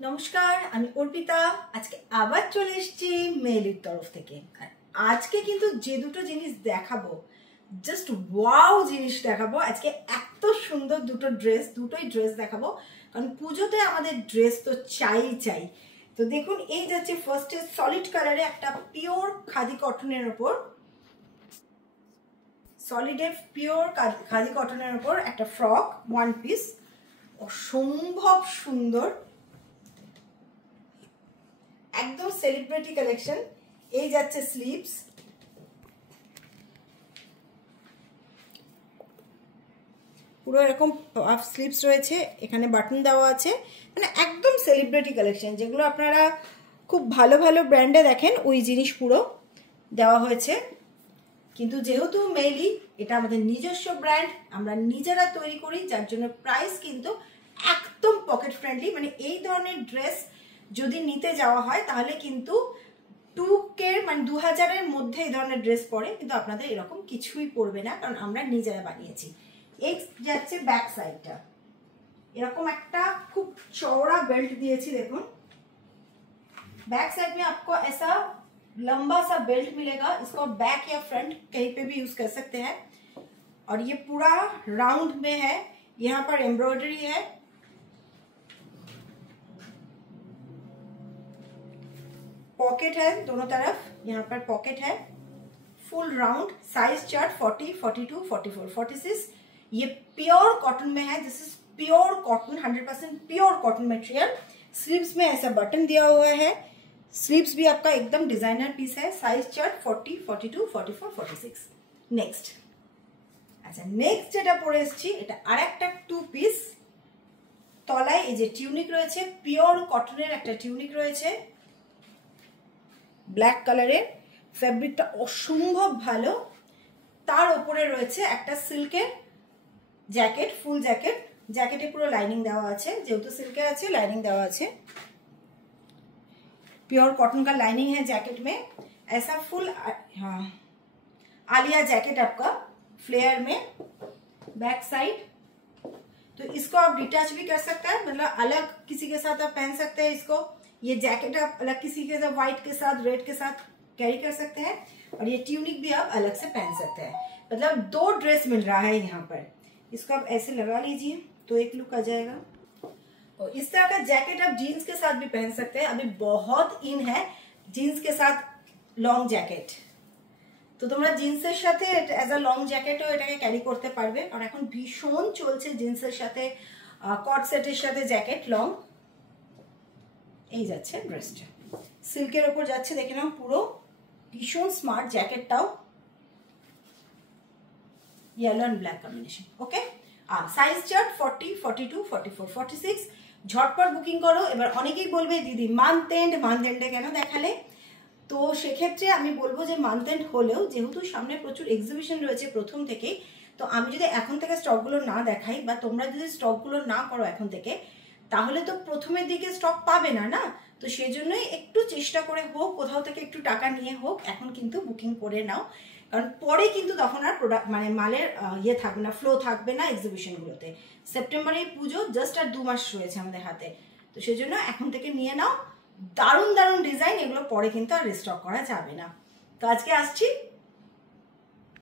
নমস্কার, আমি অর্পিতা। আজকে আবার চলে এসেছি মেইলির তরফ থেকে। আর আজকে কিন্তু যে দুটো জিনিস দেখাবো, জাস্ট ওয়াও জিনিস দেখাবো। আজকে এত সুন্দর দুটোই ড্রেস দেখাবো, কারণ পুজোতে আমাদের ড্রেস তো চাই। তো দেখুন, এই যাচ্ছে ফার্স্টে সলিড কালারে একটা পিওর খাদি কটনের ওপর, খাদি কটনের ওপর একটা ফ্রক, ওয়ান পিস, অসম্ভব সুন্দর, একদম সেলিব্রিটি কালেকশন। এই যাচ্ছে স্লিভস, পুরো এরকম হাফ স্লিভস রয়েছে, এখানে বাটন দেওয়া আছে, মানে একদম সেলিব্রিটি কালেকশন। যেগুলো আপনারা খুব ভালো ভালো ব্র্যান্ডে দেখেন ওই জিনিস পুরো দেওয়া হয়েছে। কিন্তু যেহেতু মেইলি এটা আমাদের নিজস্ব ব্র্যান্ড, আমরা নিজেরা তৈরি করি, যার জন্য প্রাইস কিন্তু একদম পকেট ফ্রেন্ডলি। মানে এই ধরনের ড্রেস যদি নিতে যাওয়া হয় তাহলে কিন্তু 2K মানে 2000-এর মধ্যে এই ধরনের ড্রেস পরে, কিন্তু আপনাদের এরকম কিছুই পড়বে না, কারণ আমরা নিজেরা বানিয়েছি। এই যাচ্ছে ব্যাক সাইডটা, এরকম একটা খুব চওড়া বেল্ট দিয়েছি। देखो बैक साइड में आपको ऐसा लंबा सा बेल्ट मिलेगा, इसको बैक या फ्रंट कहीं पे भी यूज कर सकते हैं। और ये पूरा राउंड में है, यहाँ पर एम्ब्रॉयडरी है, पॉकेट है दोनों तरफ, यहाँ पर पॉकेट है, फुल राउंड, साइज चार्ट 40, 42, 44, 46। ये प्योर कॉटन में है, this is pure cotton, 100% pure cotton material. Sleeves में ऐसा बटन दिया हुआ है, स्लीव्स भी आपका एकदम डिजाइनर पीस है। Size chart 40, 42, 44, 46। नेक्स्ट, अच्छा नेक्स्ट যেটা পরে এসেছি, এটা আরেকটা টু পিস। তলায় এই যে টিউনিক রয়েছে, পিওর কটনের একটা টিউনিক রয়েছে, ব্ল্যাক কালারের, ফেব্রিকটা অসম্ভব ভালো। তার উপরে রয়েছে একটা সিল্কের জ্যাকেট, ফুল জ্যাকেট, জ্যাকেটে পুরো লাইনিং देवा আছে, যেহেতু সিল্কের আছে लाइनिंग देवा আছে। प्योर कॉटन का लाइनिंग है जैकेट में, ऐसा फुल हाँ आलिया जैकेट आपका फ्लेयर में, बैक साइड। तो इसको आप डिटैच भी कर सकते हैं, मतलब अलग किसी के साथ आप पहन सकते हैं इसको। ये जैकेट आप अलग किसी के साथ, व्हाइट के साथ, रेड के साथ कैरी कर सकते हैं। और ये ट्यूनिक भी आप अलग से पहन सकते हैं, मतलब दो ड्रेस मिल रहा है यहाँ पर। इसको आप ऐसे लगा लीजिए तो एक लुक आ जाएगा। और इस तरह का जैकेट आप जीन्स के साथ भी पहन सकते हैं, अभी बहुत इन है जीन्स के साथ लॉन्ग जैकेट। তো তোমরা জিন্সের সাথে অ্যাজ আ লং জ্যাকেটও এটাকে ক্যারি করতে পারবে। আর এখন ভীষণ চলছে জিন্সের সাথে কট সেটের সাথে জ্যাকেট লং। এই যাচ্ছে ড্রেসটা, সিল্কের উপর যাচ্ছে, দেখে নাও, পুরো ভীষণ স্মার্ট জ্যাকেটটাও, yellow and black combination. Okay, আর সাইজ চার্ট 40, 42, 44, 46। ঝটপট বুকিং করো। এবার অনেকেই বলবে দিদি মান্থ এন্ডে কেন দেখালে? তো সেক্ষেত্রে আমি বলবো যে মান্থ এন্ড হলেও যেহেতু সামনে প্রচুর এক্সিবিশন রয়েছে প্রথম থেকেই, তো আমি যদি এখন থেকে স্টকগুলো না দেখাই বা তোমরা যদি স্টকগুলো না করো এখন থেকে, তাহলে তো প্রথমের দিকে স্টক পাবে না না। তো সেই জন্যই একটু চেষ্টা করে হোক, কোথাও থেকে একটু টাকা নিয়ে হোক, এখন কিন্তু বুকিং করে নাও, কারণ পরে কিন্তু তখন আর প্রোডাক্ট মানে মালের ইয়ে থাকবে না, ফ্লো থাকবে না এক্সিবিশনগুলোতে। সেপ্টেম্বরে পুজো জাস্ট আর 2 মাস রয়েছে আমাদের হাতে, তো সেই জন্য এখন থেকে নিয়ে নাও। দারুণ দারুণ ডিজাইন, এগুলো পরে কিন্তু আর রিস্টক করা যাবে না। তো আজকে আসছি